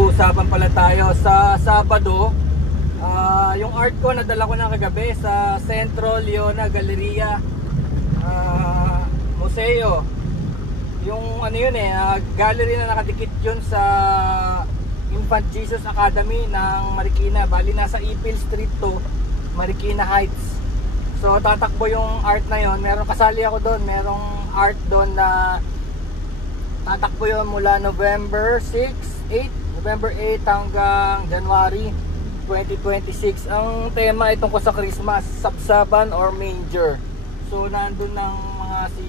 Pag-uusapan pala tayo sa Sabado. Yung art ko nadala ko na kagabi sa Centro Leona Galleria Museo. Yung ano yun gallery na nakadikit yun sa Infant Jesus Academy ng Marikina. Bali nasa Ipil Street to, Marikina Heights. So tatakbo yung art na yun. Meron kasali ako doon, merong art doon na tatakbo yun mula November 8 hanggang January 2026. Ang tema itong ko sa Christmas, Sabsaban or Manger. So nandun ng mga si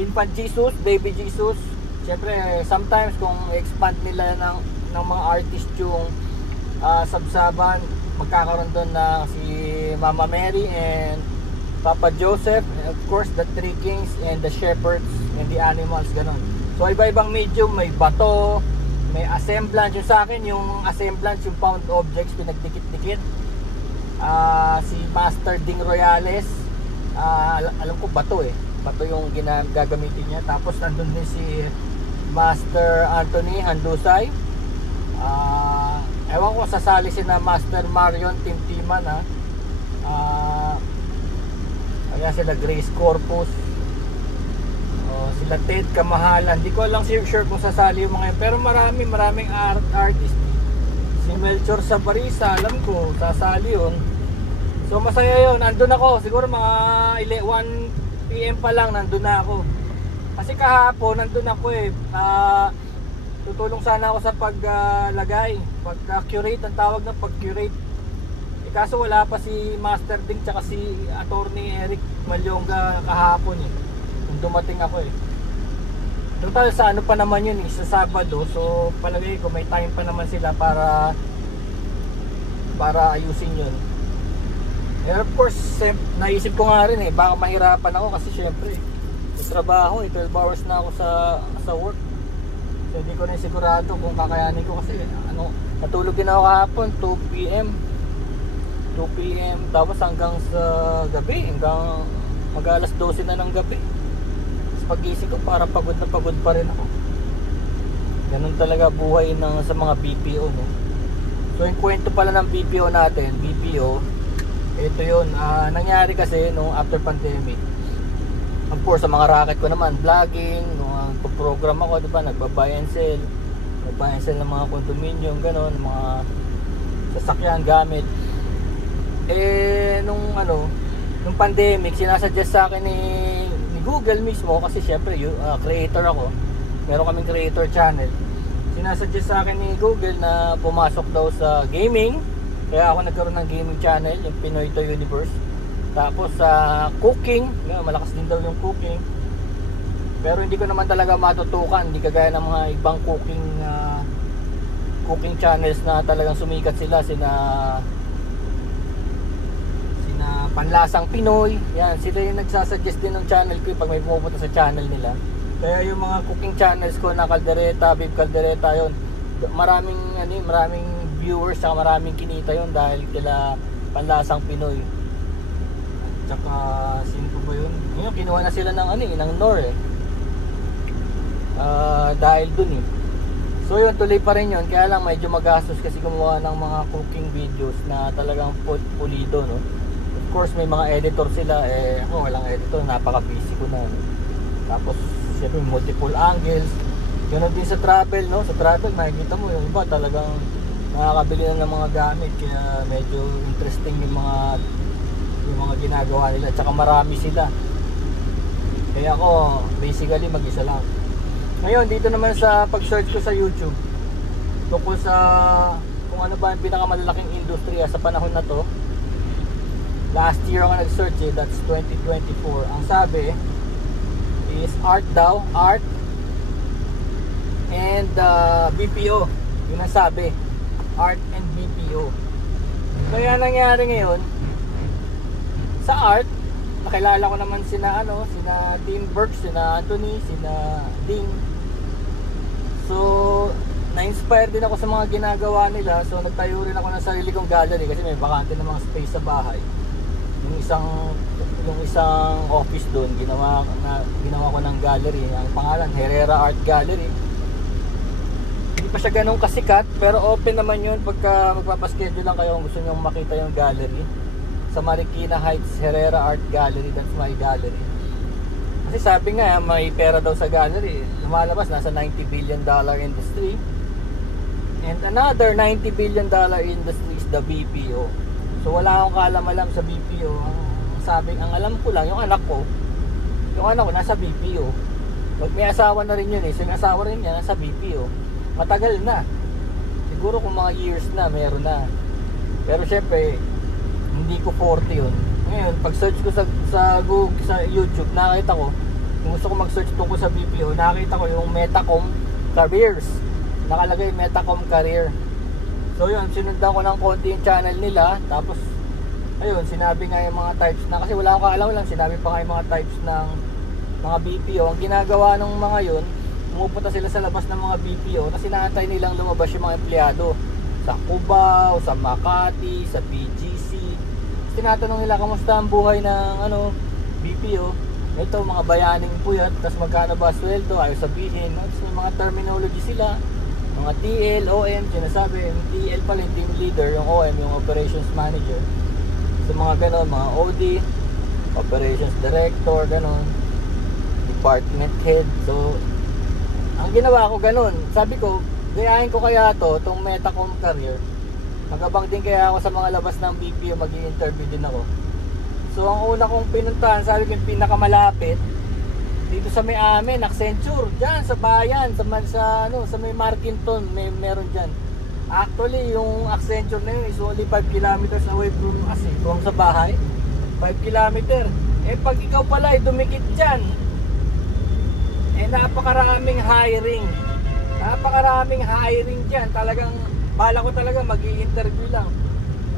Infant Jesus, Baby Jesus. Siyempre sometimes kung expand nila ng mga artist yung Sabsaban, magkakaroon doon na si Mama Mary and Papa Joseph, and of course the three kings and the shepherds and the animals, ganun. So iba-ibang medium, may bato, may assemblance. Yung sa akin, yung assemblance, yung found objects, pinagdikit-dikit. Si Master Ding Royales, alam ko bato bato yung gagamitin niya. Tapos nandun din si Master Anthony Handusay. Ewan ko sasali si na Master Marion Timtiman kaya sila Grace Corpus, sila Ted Kamahalan. Hindi ko lang sure kung sasali yung mga yun, pero maraming artist. Si Melchor Sabarisa, alam ko sasali yun. So masaya yun. Nandun ako siguro mga 1 PM pa lang, nandun na ako. Kasi kahapon nandun ako tutulong sana ako sa paglagay, pag-curate, ang tawag na pag-curate. Kaso wala pa si Master Ding tsaka si Attorney Eric Malyonga kahapon nung dumating ako Total sa ano pa naman yun sa Sabado. So palagay ko may time pa naman sila para ayusin yun. And of course naisip ko nga rin baka mahirapan ako kasi syempre sa trabaho 12 hours na ako sa work. So hindi ko rin sigurado kung kakayanin ko kasi natulog din ako kahapon 2 PM tapos hanggang sa gabi, hanggang mag-alas 12 na ng gabi. Tapos pagising ko para pagod na pagod pa rin ako. Ganun talaga buhay sa mga BPO So yung kwento pala ng BPO natin, ito yun, nangyari kasi nung after pandemic. Of course sa mga racket ko naman, vlogging, nung program ako, diba, nagba-buy and sell ng mga condominium, ganun, mga sasakyan, gamit. Nung pandemic, sinasuggest sa akin ni Google mismo, kasi syempre creator ako, meron kaming creator channel. Sinasuggest sa akin ni Google na pumasok daw sa gaming, kaya ako nagkaroon ng gaming channel, yung Pinoy to Universe. Tapos sa cooking, malakas din daw yung cooking, pero hindi ko naman talaga matutukan, hindi kagaya ng mga ibang cooking channels na talagang sumikat sila, sina Panlasang Pinoy. Yan, sila yung nagsasuggest din ng channel ko pag may pumupunta sa channel nila. Kaya yung mga cooking channels ko na Caldereta, Babe Caldereta, yun, maraming viewers, saka maraming kinita yun dahil kila Panlasang Pinoy. At saka sino po ba yun? Ngayon kinuha na sila ng Nor dahil dun So yun, tuloy pa rin yun. Kaya lang medyo magastos kasi gumawa ng mga cooking videos na talagang pulido, Of course may mga editor sila, ako walang editor, napaka-busy ko na. Tapos siyempre multiple angles. Ganun din sa travel, Sa travel makikita mo yung iba talagang nakakabili na ng mga gamit, kaya medyo interesting yung mga ginagawa nila, tsaka marami sila. Kaya ako basically mag-isa lang. Ngayon dito naman sa pag-search ko sa YouTube tungkol sa kung ano ba yung pinakamalalaking industriya sa panahon na to. Last year ako nag-search that's 2024. Ang sabi is art daw, art and BPO. Yun ang sabi, art and BPO. Kaya nangyari ngayon sa art, nakilala ko naman sina Tim Burke, sina Anthony, sina Ding. So na-inspire din ako sa mga ginagawa nila. So nagtayo rin ako ng sarili kong gallery kasi may bakante ng mga space sa bahay. Yung isang office doon, ginawa ko ng gallery. Ang pangalan, Herrera Art Gallery. Hindi pa siya ganun kasikat, pero open naman yun pagka magpapaschedule lang kayo kung gusto nyo makita yung gallery. Sa Marikina Heights Herrera Art Gallery, that's my gallery. Kasi sabi nga, may pera daw sa gallery. Lumalabas, nasa $90 billion industry. And another $90 billion industry is the BPO. So wala akong kaalam-alam sa BPO. Ang alam ko lang, yung anak ko nasa BPO. May asawa na rin yun eh. So yung asawa rin niya nasa BPO. Matagal na. Siguro kung mga years na, meron na. Pero syempre, hindi ko 40 yun. Ngayon, pag search ko sa Google, sa YouTube, nakita ko, kung gusto ko mag-search tungkol sa BPO, nakita ko yung Metacom Careers. Nakalagay Metacom Career. So yun, sinundan ko ng konti yung channel nila. Tapos, ayun, sinabi nga yung mga types na, kasi wala akong kaalam lang, sinabi pa nga yung mga types ng mga BPO. Ang ginagawa ng mga yun, pumupunta sila sa labas ng mga BPO kasi inaantay nilang lumabas yung mga empleyado sa Cubao, sa Makati, sa PGC. Tinatanong nila kamusta ang buhay ng BPO. Ito mga bayaning puyat, tapos magkano ba sweldo, ayaw sabihin. Tapos may mga terminology sila, mga TL, OM, sinasabi yung TL pala yung team leader, yung OM yung operations manager. So mga ganon, mga OD, operations director, ganon, department head. So ang ginawa ko ganun, sabi ko, gayahin ko kaya itong Metacom Career. Magabang din kaya ako sa mga labas ng BPO, mag-i-interview din ako. So ang una kong pinuntahan, sabi ko yung pinakamalapit, dito sa may amin, Accenture, dyan sa bayan, sa may Markinton, meron dyan. Actually, yung Accenture na yun is only 5 kilometers away from sa bahay. 5 kilometer. Eh pag ikaw pala ay dumikit dyan, napakaraming hiring dyan. Talagang bala ko talaga mag-i-interview lang.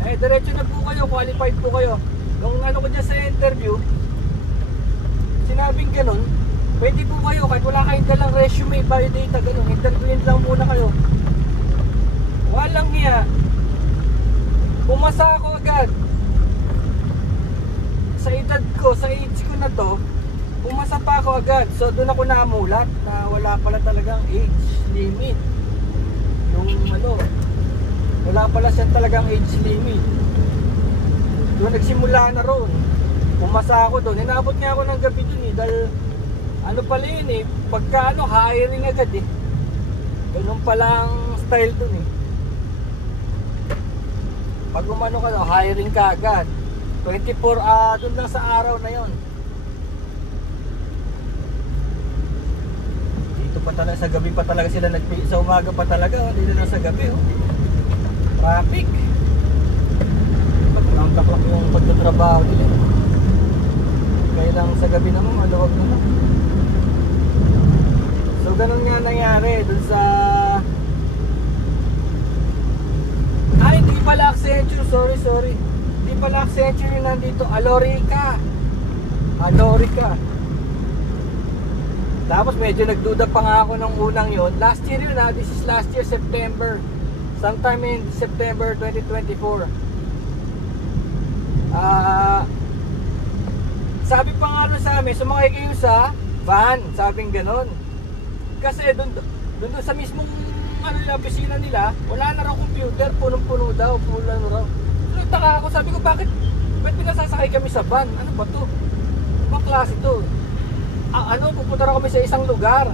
Diretso na po kayo, qualified po kayo. Nung ko dyan sa interview, sinabing ganun, pwede po kayo kahit wala kayong dalang resume, biodata, ganun, interviewin lang muna kayo. Walang hiya, pumasa ako agad. Sa edad ko, sa age ko na to, pumasa pa ako agad. So doon ako namulat na wala pala talagang age limit. Wala pala siya talagang age limit. Doon nagsimula na ron. Pumasa ako doon. Inabot nga ako ng gabi doon dahil pala yun eh, pagka hiring agad eh. Ganun palang style doon eh. Pag ka, hiring ka agad. 24 doon lang sa araw na yon. Sa gabi pa talaga sila sa umaga pa talaga, dito na sa gabi traffic. Ang taklak yung pagtatrabaho nila. Kaya lang sa gabi naman maluwag naman. So ganun nga nangyari dun sa hindi pala Accenture, sorry hindi pala Accenture yung nandito, Alorica. Tapos medyo nagduda pa nga ako nung unang yon. Last year yun this is last year September. Sometime in September 2024. Sabi pa nga sa amin, sumakay kayo sa van, sabing ganon. Kasi dun sa mismong opisina nila, wala na raw computer, punong-puno daw, pula na raw. So nagtaka ako, sabi ko ba't pinasasakay kami sa van? Ano ba to? Ibang klase to? Pupunta na kami sa isang lugar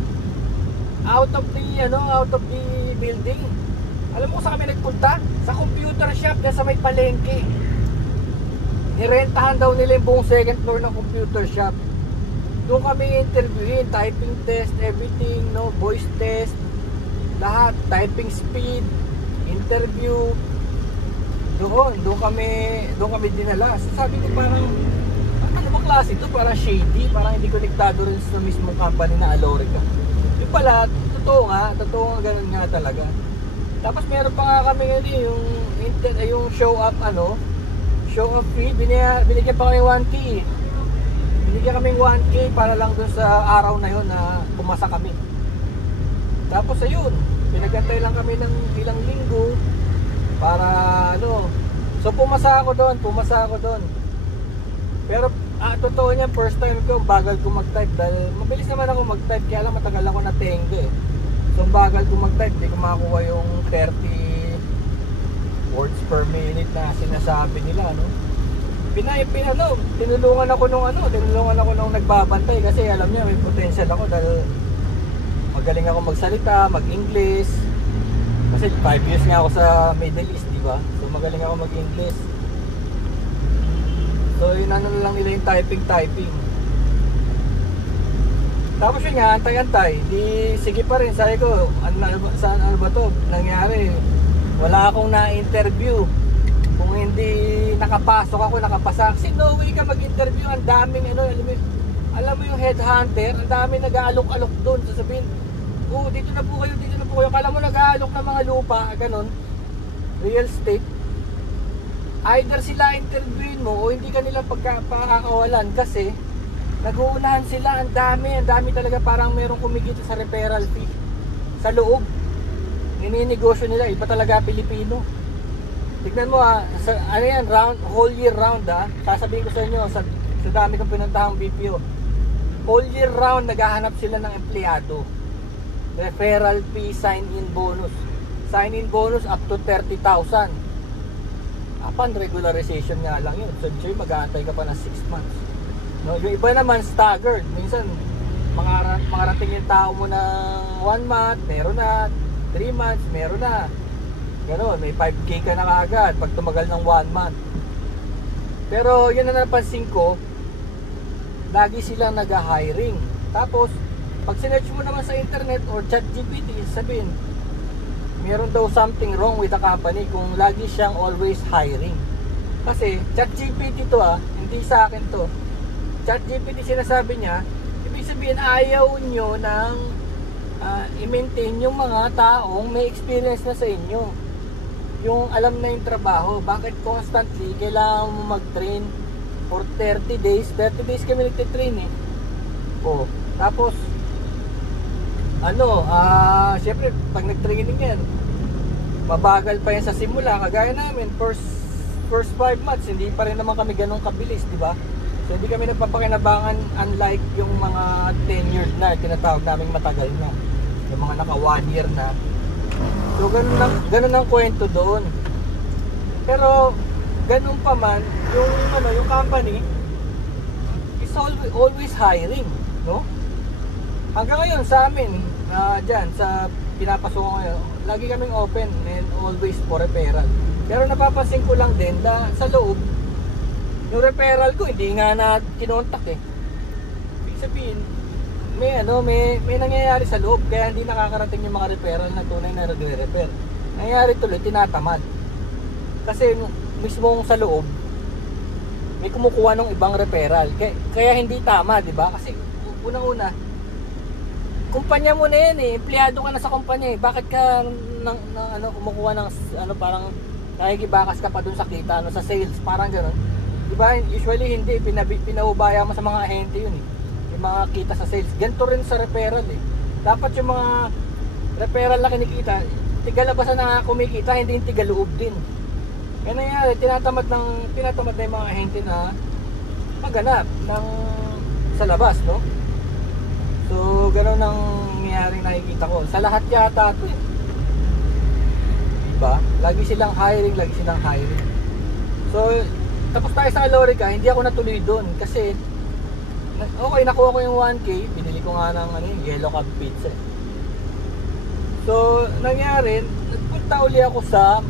out of the building. Alam mo kung saan kami nagpunta? Sa computer shop na sa may palengke. Nirentahan daw nila yung buong second floor ng computer shop. Doon kami interviewin, typing test, everything, voice test, lahat, typing speed, interview. Doon kami dinala. So sabi ko parang ano ba klase ito? Parang shady, parang hindi konektado rin sa mismong company na Alorica. Yung pala, totoo nga ganun nga talaga. Tapos meron pa nga kami yung show up fee, binigyan pa kami 1K. Binigyan kami 1K para lang dun sa araw na yun na pumasa kami. Tapos ayun, pinagantay lang kami ng ilang linggo para so pumasa ako doon. Pero totoo niya, first time ko, bagal ko mag-type dahil mabilis naman ako mag-type, kaya lang matagal ako na tenga eh. So bagal ko mag-type, di ko makakuha yung 30 words per minute na sinasabi nila, no? Tinulungan ako nung nagbabantay kasi alam niya may potential ako dahil magaling ako magsalita, mag-English. Kasi 5 years nga ako sa Middle East, di ba? So magaling ako mag-English. So inano na lang nila yung typing. Tapos yun nga, antay-antay. Di sige pa rin, sabi ko, ano ba to? Nangyari, wala akong na-interview. Kung hindi nakapasok ako, nakapasa. Kasi no way ka mag-interview. Ang daming alam mo yung headhunter, ang daming nag-aalok-alok doon. Sasabihin, dito na po kayo. Kala mo nag-aalok ng mga lupa, ganun, real estate. Either sila interviewin mo o hindi ka nila pagkakawalan kasi nag-uunahan sila. Ang dami talaga, parang merong kumikita sa referral fee sa loob. Nininegosyo nila, iba talaga Pilipino. Tignan mo whole year round sasabihin ko sa inyo, sa dami kong pinuntahang BPO, whole year round naghahanap sila ng empleyado. Referral fee, sign-in bonus up to 30,000. Upon regularization nga lang yun. So mag-aantay ka pa ng 6 months, no? Yung iba naman staggered. Minsan makarating yung tao mo ng 1 month, meron na 3 months, meron na gano'n, may 5K ka na kaagad pag tumagal ng 1 month. Pero yun na napansin ko, lagi silang nag-hiring. Tapos pag sinearch mo naman sa internet or ChatGPT, sabihin meron daw something wrong with the company kung lagi siyang always hiring. Kasi ChatGPT to hindi sa akin to. ChatGPT sinasabi niya, ibig sabihin ayaw nyo ng i-maintain yung mga taong may experience na sa inyo, yung alam na yung trabaho. Bakit constantly kailangan mo mag-train for 30 days? 30 days kami nagtitrain tapos syempre pag nag-training yan, mabagal pa yan sa simula. Kagaya namin, first 5 months hindi pa rin naman kami ganun kabilis, di ba? So hindi kami nagpapakinabangan, unlike yung mga tenured na tinatawag naming matagal na, yung mga naka 1 year na. So ganun ang kwento doon. Pero ganun pa man, yung company is always hiring, no? Hanggang ngayon sa amin, dyan sa pinapasok ko ngayon, lagi kaming open and always for referral. Pero napapansin ko lang din na sa loob, yung referral ko hindi nga na kinontak Ibig sabihin, may nangyayari sa loob, kaya hindi nakakarating yung mga referral na tunay na nagre-refer. Nangyayari tuloy, tinatamad. Kasi mismo sa loob, may kumukuha ng ibang referral. Kaya hindi tama, di ba? Kasi unang-una, kumpanya mo na yan empleyado ka na sa kumpanya Bakit ka kumukuha ng parang nakikibakas ka pa dun sa kita, sa sales, parang gano'n. Diba? Usually hindi, pinaubaya mo sa mga ahente yun yung mga kita sa sales. Ganito rin sa referral Dapat yung mga referral na kinikita, tigalabasan na kumikita, hindi yung tigaloob din. Kaya nangyari, tinatamad na yung mga ahente na maghanap sa labas, no? So, gano'n ang nangyayari nakikita ko. Sa lahat yata ito Diba? Lagi silang hiring. So, tapos tayo sa Alorica, hindi ako natuloy doon. Kasi, nakuha ko yung 1K. Binili ko nga ng yellow cab pizza. So, nangyari, nagpunta uli ako sa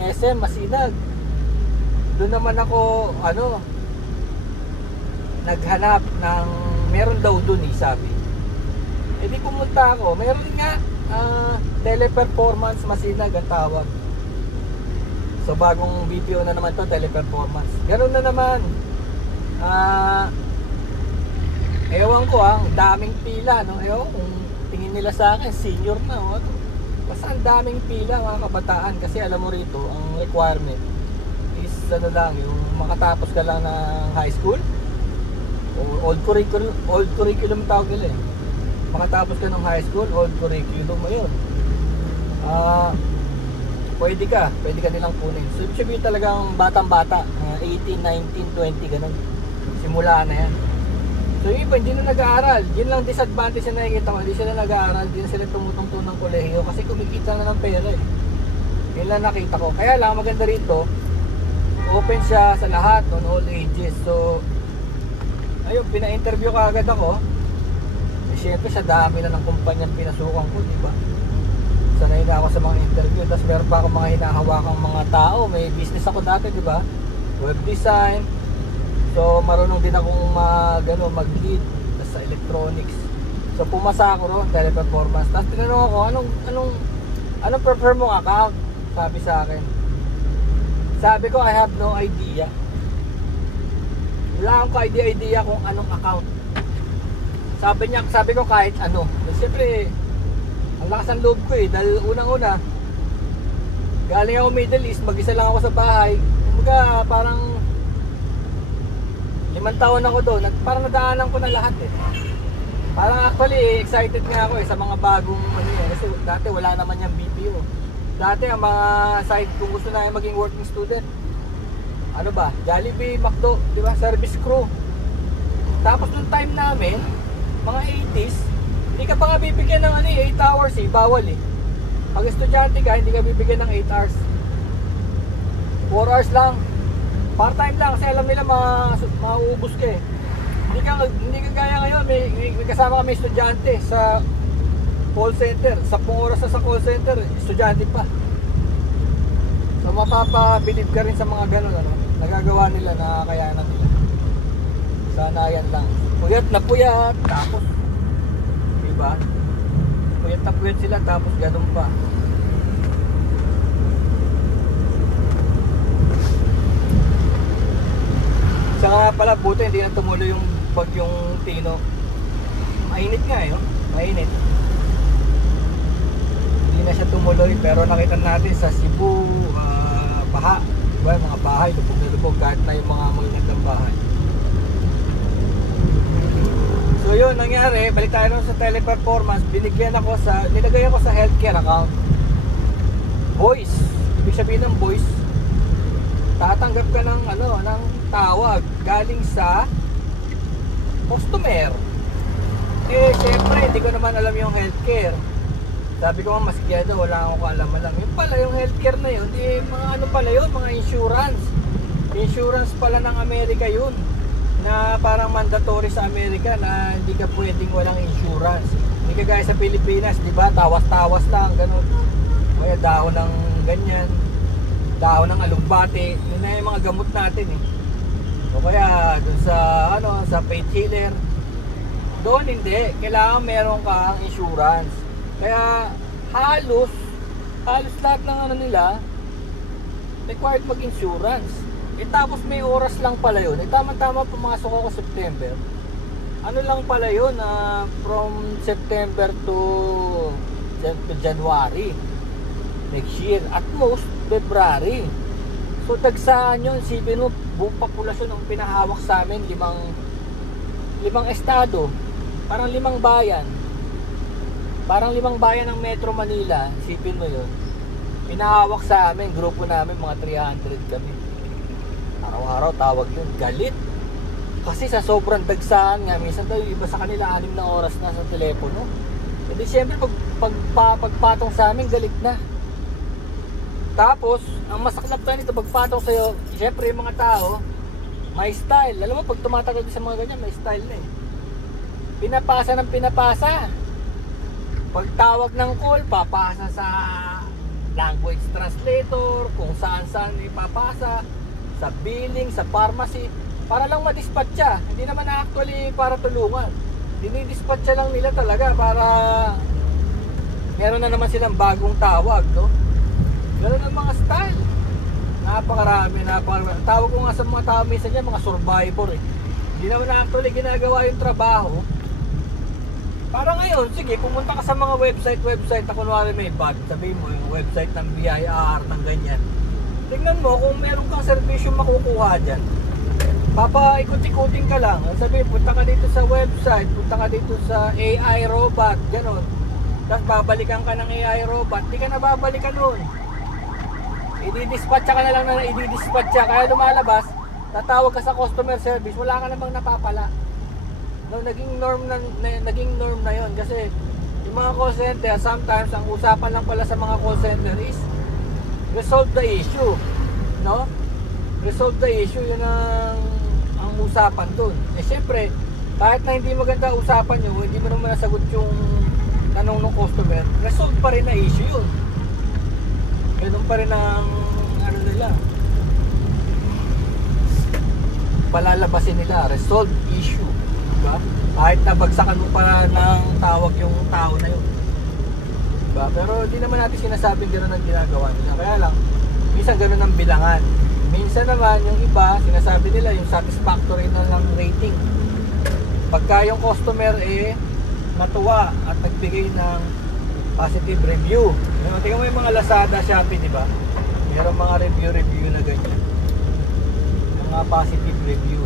SM Masinag. Doon naman ako naghanap ng meron daw doon sabi. Di pumunta ako. Meron nga Teleperformance Masinag ang tawag. So bagong BPO na naman to, Teleperformance. Ganoon na naman. Ewan ko ang daming pila, no? Ewan kung tingin nila sa akin senior na basta ang daming pila mga kabataan. Kasi alam mo rito, ang requirement is yung makatapos ka lang ng high school. Old curriculum tawag nila Makatapos ka ng high school, old curriculum ayun. Pwede ka nilang kunin. So ibig sabihin talagang batang-bata, 18, 19, 20 ganun. Simula na yan. So yung iba, hindi na nag-aaral. Yun lang disadvantage na nakikita ko. Hindi sila nag-aaral, hindi na sila tumutungtong ng kolehiyo kasi kumikita na ng pera eh. Yun lang nakita ko. Kaya lang, maganda rito, open siya sa lahat, on all ages. So, ayun, pina-interview ka agad ako. Eh, syempre, sa dami na ng kumpanyang pinasukan ko, di ba? Sanay na ako sa mga interview. Tapos meron pa ako mga hinahawakang mga tao. May business ako dati, di ba? Web design. So marunong din akong mag-lead sa electronics. So pumasa ako ron, teleperformance. Tapos tinanong ako, anong prefer mong account? Sabi sa akin. Sabi ko, I have no idea. Wala akong idea kung anong account. Sabi ko kahit ano. Siyempre, ang lakas ng loob ko eh. Dahil unang-una, galing ako Middle East, mag-isa lang ako sa bahay. Kumbaga, parang 5 taon ako doon at parang nadaanan ko na lahat eh. Parang actually excited nga ako eh sa mga bagong kasi dati wala naman yung BPO. Dati ang mga side kung gusto na maging working student, ano ba, Jollibee, McDo, di ba, service crew. Tapos nung time namin, mga 80s, hindi ka pa nga bibigyan ng 8 hours eh, bawal eh. Pag estudyante ka, hindi ka bibigyan ng 8 hours. 4 hours lang. Part-time lang kasi alam nila mauubos ka eh. Hindi ka gaya ngayon, may kasama kami estudyante sa call center. 10 oras na sa call center, estudyante pa. So mapapabilib ka rin sa mga ganun, ano? Nagagawa nila, nakakayanan nila. Sana yan lang. Puyat na puyat, tapos diba? Puyat na puyat sila, tapos ganun pa. Saka pala buti hindi na tumuloy yung bagyong Tino. Mainit nga eh, no? Mainit. Hindi na siya tumuloy pero nakita natin sa Cebu, baha. Diba? Mga bahay, lubog na lubog kahit na yung mga magandang bahay. So yun, nangyari, balik tayo sa teleperformance. Nilagay ako sa healthcare account. Voice. Ibig sabihin ng voice, tatanggap ka ng tawag galing sa customer. Eh syempre hindi ko naman alam yung healthcare. Sabi ko nga maskiyado, wala akong kaalam-alam. Yung pala yung healthcare na yun, mga pala yun, mga insurance. Insurance pala ng Amerika yun, na parang mandatory sa Amerika na hindi ka pwedeng walang insurance. Hindi ka gaya sa Pilipinas, di ba? Tawas-tawas lang, ganun. Kaya dahon ng ganyan, dahon ng alugbate, yun na yung mga gamot natin eh. O kaya dun sa sa paid healer, doon hindi, kailangan meron kang insurance. Kaya halos lahat ng nila required mag-insurance. Eh tapos may oras lang pala yun. Eh tama-tama pumasok ako September. Ano lang pala yun, from September to January next year, at most February. So tagsaan yun, sipin mo, buong populasyon ang pinahawak sa amin, limang estado, parang 5 bayan. Parang 5 bayan ng Metro Manila, sipin mo yun. Pinahawak sa amin, grupo namin, mga 300 kami. Araw-araw tawag yun, galit. Kasi sa sobrang dagsaan nga, minsan daw yung iba sa kanila 6 na oras na sa telepono. Hindi siyempre pagpatong sa amin, galit na. Tapos, ang masaklap tayo nito, pagpatong sa'yo, siyempre yung mga tao, may style. Alam mo, pag tumatagal sa mga ganyan, may style na eh. Pinapasa ng pinapasa. Pagtawag ng call, papasa sa language translator, kung saan-saan ipapasa, sa billing, sa pharmacy, para lang madispatcha. Hindi naman actually para tulungan. Dinidispatcha lang nila talaga para meron na naman silang bagong tawag, no? Ganun ang mga style. Napakarami. Tawag ko nga sa mga tao minsan yan, mga survivor eh. Hindi naman actually ginagawa yung trabaho. Para ngayon, sige, pumunta ka sa mga website na kunwari may bag, sabihin mo yung website ng BIR, ng ganyan. Tingnan mo kung meron kang servisyo makukuha dyan. Papaikot-ikutin ka lang. Sabihin, punta ka dito sa website, punta ka dito sa AI robot, gano'n. Tapos babalikan ka ng AI robot, di ka na babalikan nun. Ididispatcha ka na lang na ididispatcha. Kaya lumalabas, tatawag ka sa customer service, wala ka namang napapala. No, naging norm na 'yon kasi yung mga call center sometimes ang usapan lang pala sa mga call center is resolve the issue, no? Resolve the issue, yun ang usapan dun. Eh syempre, kahit na hindi maganda usapan nyo, hindi mo naman nasagot yung tanong ng customer, resolve pa rin na issue yun. Ganun pa rin ang ano nila, palalabasin nila, resolve issue, diba? Kahit nabagsakan mo pala ng tawag yung tao na yun, diba? Pero hindi naman natin sinasabing gano'n ang ginagawa nila. Kaya lang, minsan gano'n ang bilangan. Minsan naman yung iba, sinasabi nila yung satisfactory na lang rating. Pagka yung customer natuwa at nagbigay ng positive review. Tingnan mo yung mga Lazada, Shopee, di ba? Mayroong mga review na ganyan. Yung mga positive review.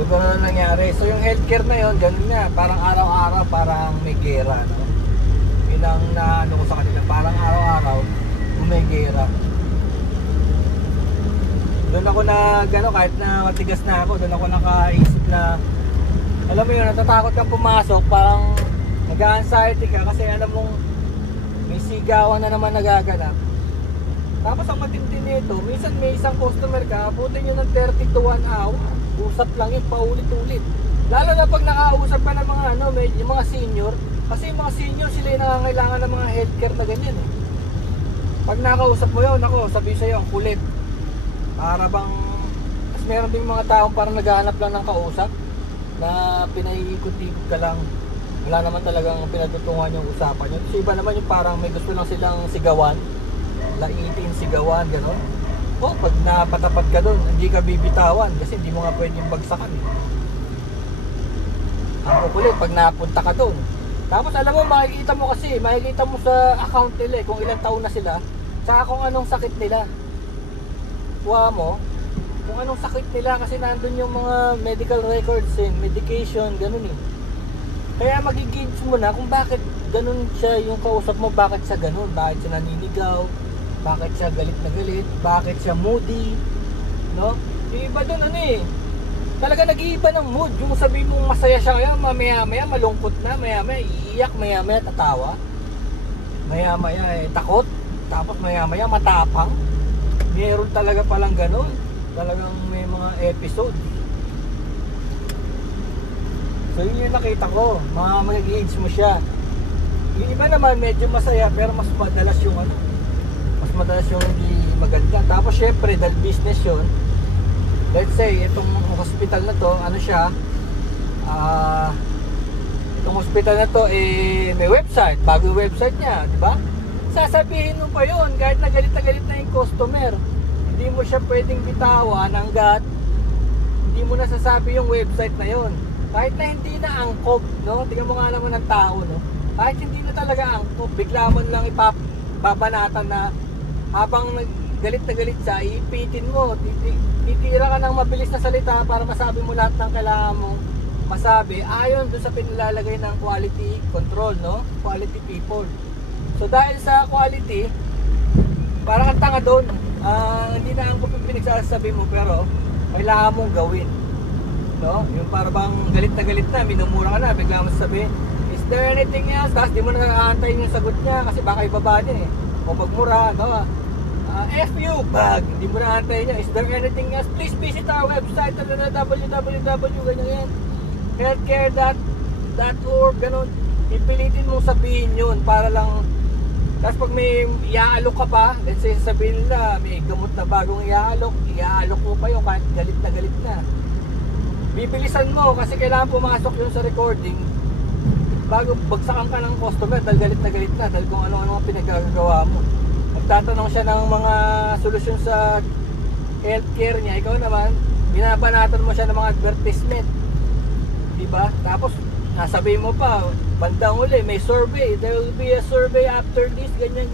So gano'n na nangyari. So yung healthcare na yun, gano'n na. Parang araw-araw, parang may gera, no? Yun ang naano ko sa kanila. Parang araw-araw, may gera. Doon ako kahit na matigas na ako, doon ako nakaisip na, alam mo yun, natatakot kang pumasok, parang nag-anxiety ka kasi alam mong may sigawan na naman nagaganap. Tapos ang matindi nito, minsan may isang customer ka, abutin nyo ng 30 to 1 hour, usap lang yun, paulit-ulit. Lalo na pag nakausap ka ng mga yung mga senior, kasi yung mga senior sila yung nangangailangan ng mga healthcare na ganyan eh. Pag nakausap mo yun, ako, sabihin sa'yo, ang kulit. Para bang, mas meron din mga taong parang naghahanap lang ng kausap na pinaiikot-ikot ka lang. Wala naman talagang pinatutungan yung usapan yun. So iba naman yung parang may gusto lang silang sigawan, laitin sigawan, gano'n. O, pag napatapat ka doon, hindi ka bibitawan kasi hindi mo nga pwedeng bagsakan eh. Ang kukulit, pag napunta ka doon. Tapos alam mo, makikita mo sa account nila kung ilang taon na sila, saka kung anong sakit nila. Kuha mo kung anong sakit nila kasi nandun yung mga medical records medication, ganun eh. Kaya magigauge mo na kung bakit ganun siya yung kausap mo, bakit siya ganun, bakit siya naninigaw, bakit siya galit na galit, bakit siya moody, no? Yung iba dun talaga nag-iiba ng mood. Yung sabihin mong masaya siya kaya maya-maya malungkot na, maya-maya iiyak, maya-maya tatawa, maya-maya takot, tapos maya-maya matapang. Meron talaga palang ganun. Talagang may mga episode. So yun yung nakita ko, mag-age mo siya. Yung iba naman medyo masaya pero mas madalas yung hindi maganda. Tapos syempre dahil business yun, let's say itong hospital na to, itong hospital na to may website, bagong website niya, di ba? Sasabihin mo pa yun kahit na galit na yung customer. Hindi mo siya pwedeng bitawan hanggat hindi mo nasasabi yung website na yun. Kahit na hindi na angkop, no? Tingnan mo nga naman ng tao, no? Kahit hindi na talaga angkop, bigla mo lang ipababanatan na habang galit na galit siya, ipitin mo, titira ka ng mabilis na salita para masabi mo lahat ng kailangan mong masabi ayon doon sa pinilalagay ng quality control, no? Quality people. So dahil sa quality, parang ang tanga doon, hindi na ang pinagsasabi mo pero kailangan mong gawin, no? Yung parang galit na, minumura ka na, bigla mo sasabihin, is there anything else? Tapos di mo na nakakaantayin yung sagot niya kasi baka ibaba niya o magmura, no? F you, bag, hindi mo na antayin niya, is there anything else? Please visit our website, www, ganyan, healthcare.org, ganun. Ipilitin mong sabihin yun para lang. Tapos pag may iaalok ka pa, let's say sabihin nila may gamot na bagong iaalok mo pa yun kahit galit na. Bibilisan mo kasi kailangan pumasok yun sa recording bago bagsakan ka ng customer dahil galit na dahil kung ano-ano ang pinagagawa mo. Magtatanong siya ng mga solusyon sa healthcare niya, ikaw naman binabanatan mo siya ng mga advertisement, diba? Tapos nasabihin mo pa, bandang uli, may survey. There will be a survey after this, ganyan.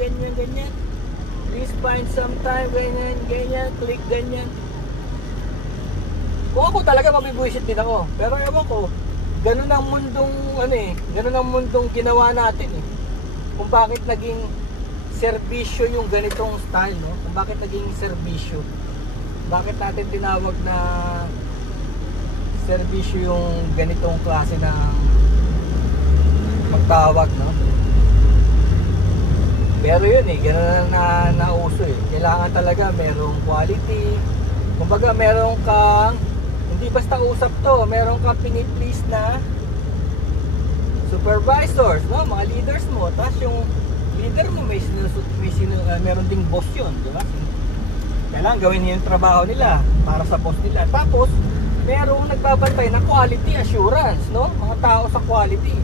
Please find some time, ganyan, click ganyan. Kung ako talaga mabibuisit din ako. Pero ewan ko, ganun ang mundong ginawa natin eh. Kung bakit naging serbisyo yung ganitong style, no? Kung bakit naging serbisyo. Bakit natin tinawag na serbisyo yung ganitong klase ng magtawag, no? Pero yun gano'n na nauso Kailangan talaga merong quality. Kumbaga meron kang, hindi basta usap to, meron kang piniplease na supervisors, no? Mga leaders mo. Tapos yung leader mo meron ding boss yun, di ba? Kailangan gawin yung trabaho nila para sa boss nila. Tapos merong nagbabantay na quality assurance, no? Mga tao sa quality.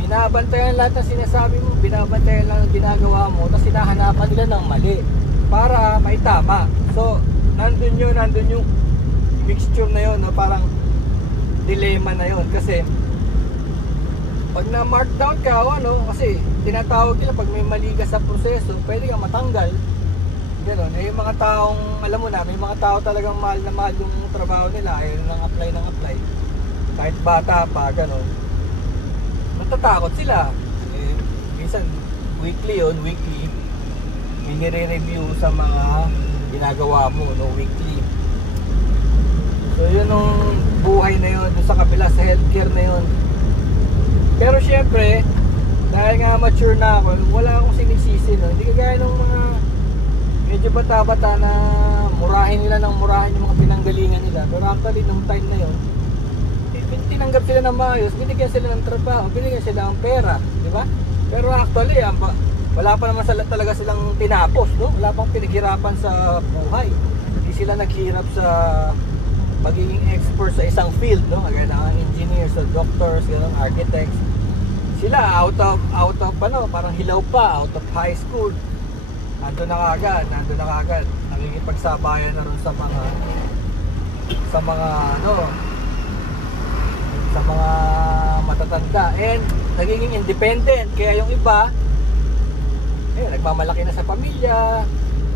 Binabantayan lahat ng sinasabi mo, binabantayan lang ang ginagawa mo, tapos hinahanapan nila ng mali para may tama. So, nandun yung mixture na yun, no? Parang dilemma na yun. Kasi pag na-markdown ka, kasi tinatawag nila pag may mali ka sa proseso, pwede kang matanggal. Ganon. Yung mga taong, alam mo na, may mga tao talagang mahal na mahal yung trabaho nila, ayaw nang apply. Kahit bata pa, ganon. Matatakot sila. Minsan, weekly, nire-review sa mga ginagawa mo, weekly. So, yun yung buhay na yun, dun sa kabila, sa healthcare na yun. Pero syempre, dahil nga mature na ako, wala akong sinisisi, no? Hindi kagaya ng mga medyo bata-bata na murahin nila yung mga pinanggalingan nila. Pero actually, nung time na yun, tinanggap sila ng maayos, binigyan sila ng trabaho, binigyan sila ng pera, di ba? Pero actually, wala pa naman talaga silang tinapos, no? Wala pang pinaghirapan sa buhay. Hindi sila naghirap sa magiging expert sa isang field, no? Kagaya ng engineers, doctors, architects. Sila out of parang hilaw pa, out of high school. Nandun na kagad, nakikipagsabayan na rin sa mga matatanda, and nagiging independent. Kaya yung iba nagmamalaki na sa pamilya,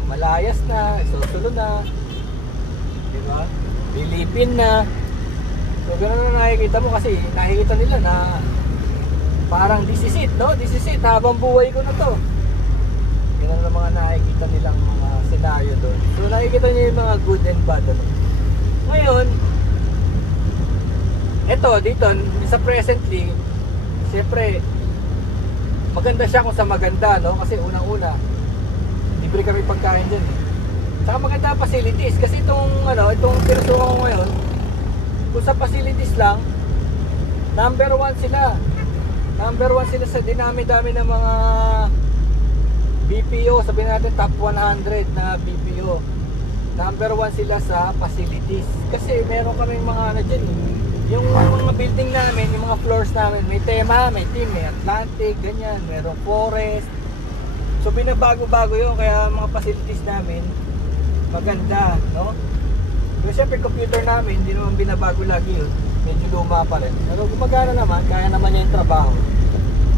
malayas na, susulo na, di ba? Bilipin na. So gano'n na nakikita mo, kasi nakikita nila na parang this is it, habang buhay ko na to. Gano'n na mga nakikita nilang mga scenario doon. So nakikita niyo yung mga good and bad, Ngayon, eto dito sa presently, siyempre maganda siya kung sa maganda, no? Kasi unang-una, libre kami pagkain dyan. Saka maganda facilities, kasi itong pinusukan ko ngayon, kung sa facilities lang, number 1 sila sa dinami-dami ng mga BPO. Sabihin natin top 100 na BPO, number 1 sila sa facilities. Kasi meron kaming mga dyan, yung mga building namin, yung mga floors namin, may tema, may team, may Atlantic, ganyan, merong forest. So binabago-bago yun, kaya mga facilities namin maganda, no? Pero syempre computer namin, hindi naman binabago lagi yun, medyo luma pa rin. Pero gumagana naman, kaya naman niya yung trabaho.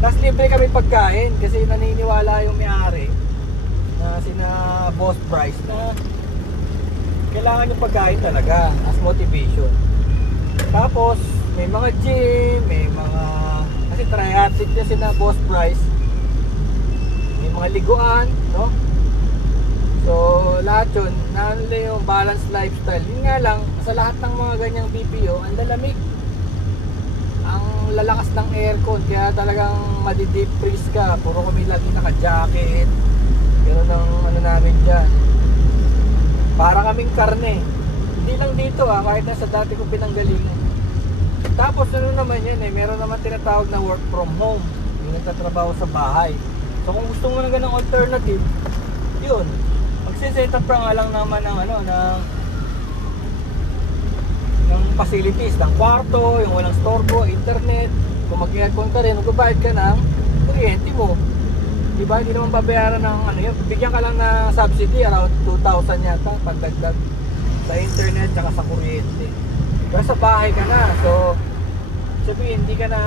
Tapos libre kami pagkain, kasi naniniwala yung may-ari na sina Boss Bryce na kailangan yung pagkain talaga as motivation. Tapos may mga gym, kasi triathlete na sina Boss Bryce, may mga liguan, no? So lahat yun, nila yung balanced lifestyle. Yun nga lang, sa lahat ng mga ganyang BPO, ang lalamig, ang lalakas ng aircon, kaya talagang madi-deep freeze ka. Puro kami lagi naka-jacket, pero ng namin dyan, para kaming karne. Hindi lang dito kahit nasa dati kong pinanggalingan. Tapos naman yan meron naman tinatawag na work from home, yung nagtatrabaho sa bahay. So kung gusto mo ng ganang alternative, yun, magsiset up nga lang naman ng facilities, ng kwarto, yung walang storbo, internet. Kung mag-aircon ka rin, magbabayad ka ng kuryente mo, diba? Hindi naman babayaran ng yun, bigyan ka lang na subsidy around 2,000 yata pandagdag sa internet tsaka sa kuryente. Pero sa bahay ka na, so sabihin hindi ka na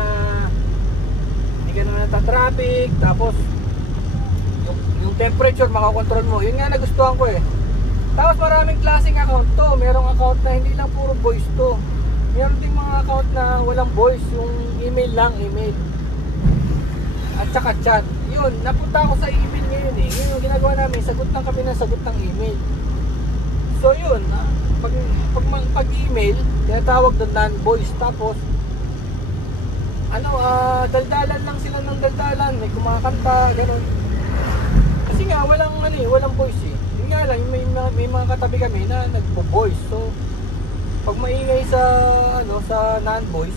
nata-traffic. Tapos yung temperature makakontrol mo. Yun nga nagustuhan ko Tapos maraming klaseng account to. Merong account na hindi lang puro voice to, meron din mga account na walang voice, yung email lang, email at saka chat. Yun, napunta ako sa email ngayon Yun yung ginagawa namin, sagot lang kami ng sagot ng email. So yun, pag pag-email, tinatawag doon non-voice. Tapos, daldalan lang sila ng daldalan. May kumakanta, gano'n. Kasi nga, walang voice eh. Yun nga lang, may mga katabi kami na nagpo-voice. So, pag maingay sa non-voice,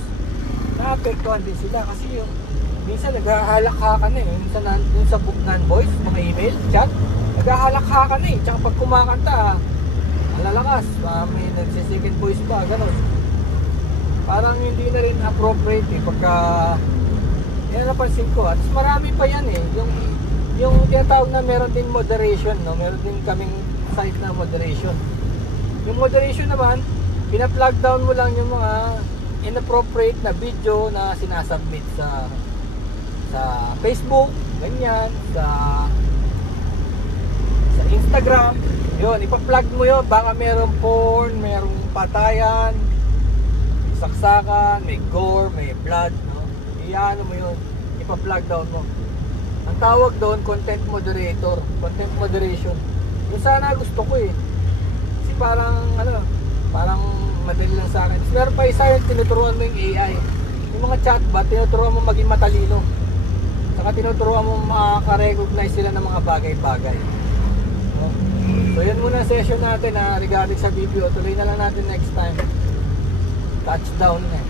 naapektuhan din sila. Kasi yung, minsan naghahalak-hakan na eh. Yung sa non-voice, mga email, chat, naghahalak-hakan na eh. Tsaka pag kumakanta, malalakas, may nagsi-second voice pa, gano'n. Parang hindi na rin appropriate eh, pagka yan napansin ko. At marami pa yan eh, yung tinatawag na meron din moderation, no? Meron din kaming site na moderation. Yung moderation naman, pina-plug down mo lang yung mga inappropriate na video na sinasubmit sa Facebook, ganyan, sa Instagram. Yun, ipa-plug mo yun. Baka merong porn, merong patayan, saksakan, may gore, may blood, no? Iyaano mo yun, ipa-plug down mo. Ang tawag doon, content moderator, content moderation. Yung sana gusto ko eh. Kasi parang madali lang sa akin. Meron pa isa yung tinuturuan mo yung AI. Yung mga chatbot, tinuturuan mo maging matalino. Saka tinuturuan mo makaka-recognize sila ng mga bagay-bagay. No? So yan muna ang session natin regarding sa BPO. Tuloy na lang natin next time. Touchdown na.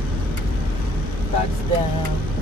Touchdown.